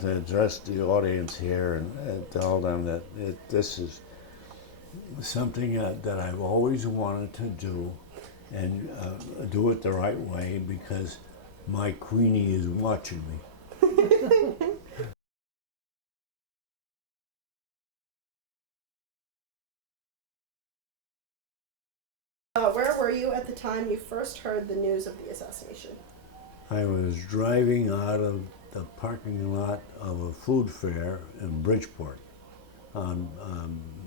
To address the audience here and tell them that this is something that I've always wanted to do and do it the right way because my Queenie is watching me. Where were you at the time you first heard the news of the assassination? I was driving out of the parking lot of a food fair in Bridgeport on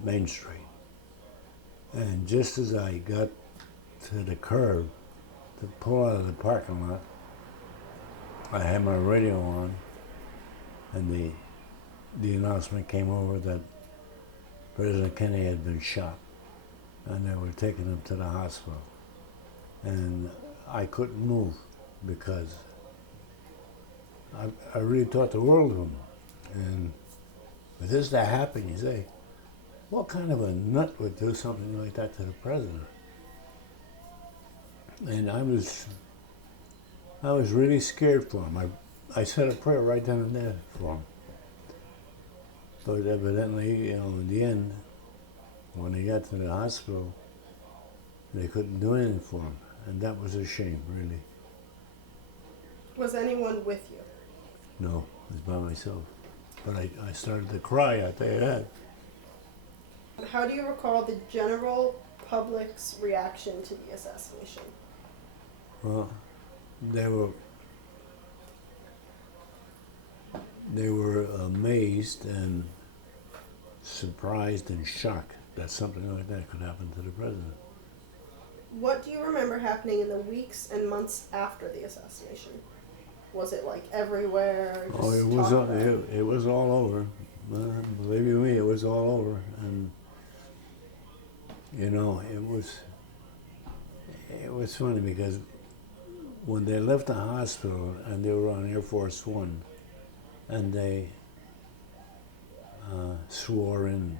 Main Street. And just as I got to the curb to pull out of the parking lot, I had my radio on, and the announcement came over that President Kennedy had been shot, and they were taking him to the hospital. And I couldn't move because I really thought the world of him. And for this to happen, you say, what kind of a nut would do something like that to the president? And I was really scared for him. I said a prayer right then and there for him. But evidently, in the end, when he got to the hospital, they couldn't do anything for him. And that was a shame, really. Was anyone with you? No, I was by myself. But I started to cry, I tell you that. How do you recall the general public's reaction to the assassination? Well, they were amazed and surprised and shocked that something like that could happen to the president. What do you remember happening in the weeks and months after the assassination? Was it like everywhere? Oh, it was all over. Believe you me, it was all over. And it was funny because when they left the hospital and they were on Air Force One, and they swore in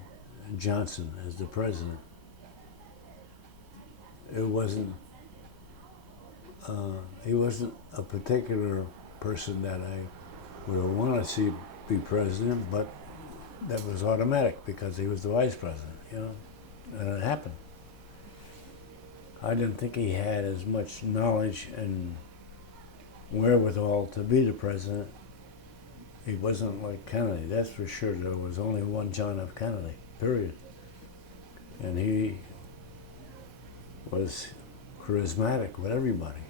Johnson as the president, he wasn't a particular person that I would have wanted to see be president, but that was automatic because he was the vice president, and it happened. I didn't think he had as much knowledge and wherewithal to be the president. He wasn't like Kennedy, that's for sure. There was only one John F. Kennedy, period. And he was charismatic with everybody,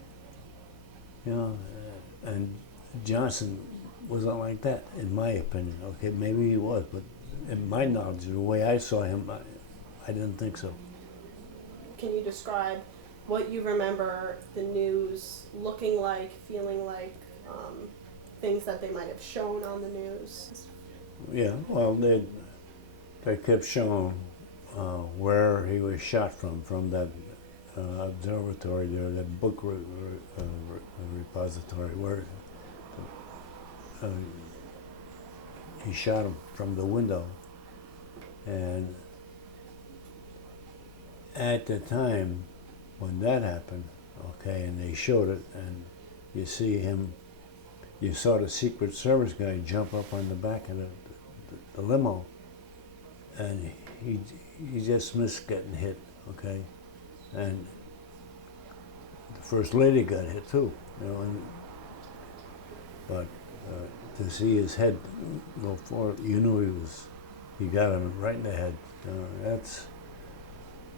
and Johnson wasn't like that, in my opinion. Okay, maybe he was, but in my knowledge, the way I saw him, I didn't think so. Can you describe what you remember the news looking like, feeling like, things that they might have shown on the news? Yeah, well, they kept showing where he was shot from that observatory there, that book repository, where he shot him from the window. And at the time when that happened, okay, and they showed it, and you saw the Secret Service guy jump up on the back of the limo, and he just missed getting hit, okay? And the First Lady got hit too, but to see his head go forward, you knew he got him right in the head.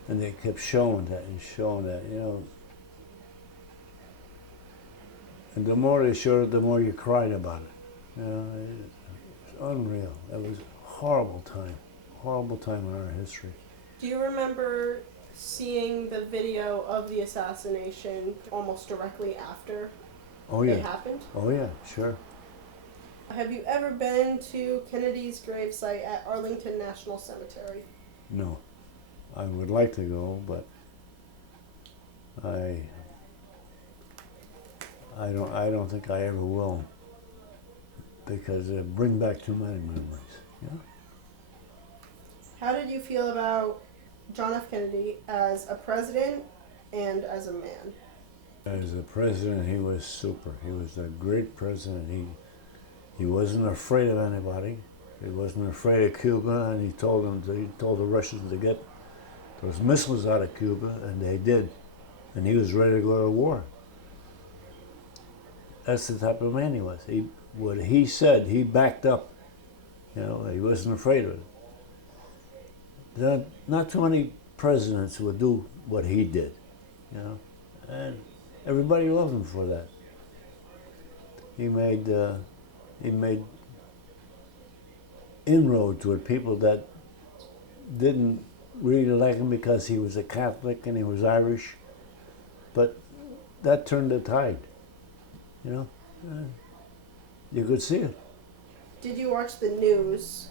And they kept showing that, and the more they showed it, the more you cried about it. It was unreal. It was a horrible time in our history. Do you remember seeing the video of the assassination almost directly after it happened? Oh yeah, sure. Have you ever been to Kennedy's gravesite at Arlington National Cemetery? No. I would like to go, but I don't think I ever will, because it brings back too many memories. Yeah. How did you feel about John F. Kennedy as a president and as a man? As a president, he was super. He was a great president. He wasn't afraid of anybody. He wasn't afraid of Cuba, and he told the Russians to get those missiles out of Cuba, and they did. And he was ready to go to war. That's the type of man he was. What he said, he backed up. You know, he wasn't afraid of it. Not too many presidents would do what he did, you know, and everybody loved him for that. He made inroads with people that didn't really like him because he was a Catholic and he was Irish, but that turned the tide, you know. You could see it. Did you watch the news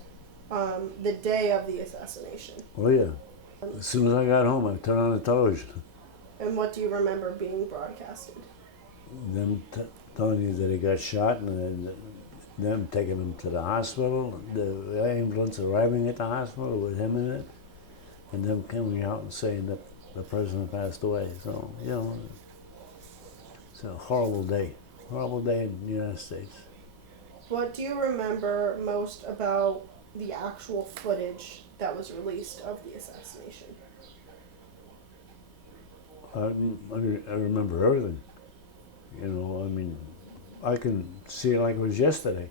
the day of the assassination? Oh yeah. As soon as I got home, I turned on the television. And what do you remember being broadcasted? Them telling you that he got shot, and then them taking him to the hospital, the ambulance arriving at the hospital with him in it, and them coming out and saying that the president passed away. So, you know, it's a horrible day in the United States. What do you remember most about the actual footage that was released of the assassination? I remember everything. You know, I mean, I can see it like it was yesterday.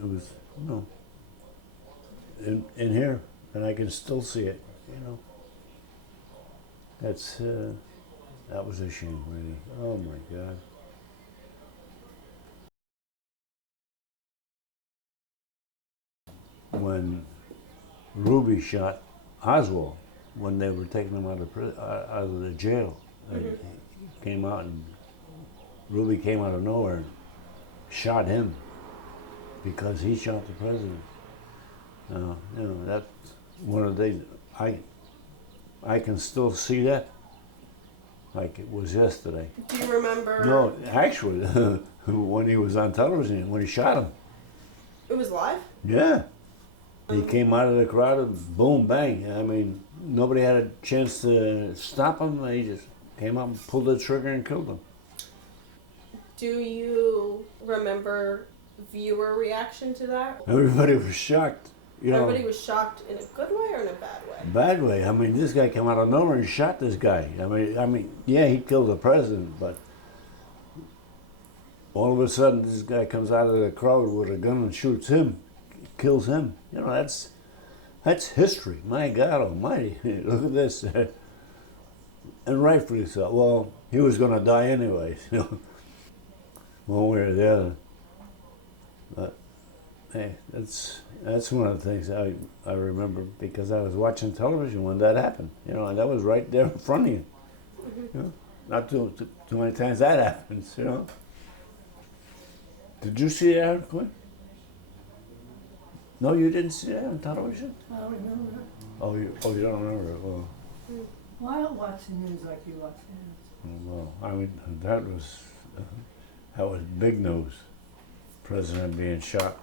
It was, you know, in here, and I can still see it, you know. That was a shame, really. Oh my God. When Ruby shot Oswald, when they were taking him out of the jail, he came out, and Ruby came out of nowhere and shot him because he shot the president. You know, that's one of the days I can still see that like it was yesterday. Do you remember? No, actually, when he was on television, when he shot him. It was live? Yeah. He came out of the crowd and boom, bang. I mean, nobody had a chance to stop him. He just came up and pulled the trigger and killed him. Do you remember viewer reaction to that? Everybody was shocked. You know, Everybody was shocked in a good way or in a bad way? bad way. I mean, this guy came out of nowhere and shot this guy. I mean, yeah, he killed the president, but all of a sudden, this guy comes out of the crowd with a gun and shoots him, kills him. You know, that's history. My God Almighty! Look at this, and rightfully so. Well, he was going to die anyways, you know, one way or the other. But hey, that's one of the things I remember because I was watching television when that happened. You know, and that was right there in front of you. You know, not too many times that happens. You know. Did you see that, Quinn? No, you didn't see that on television? I don't remember that. Oh, you don't remember it? Well, Well, I don't watch the news like you watch the news. well, I mean, that was big news. President being shot.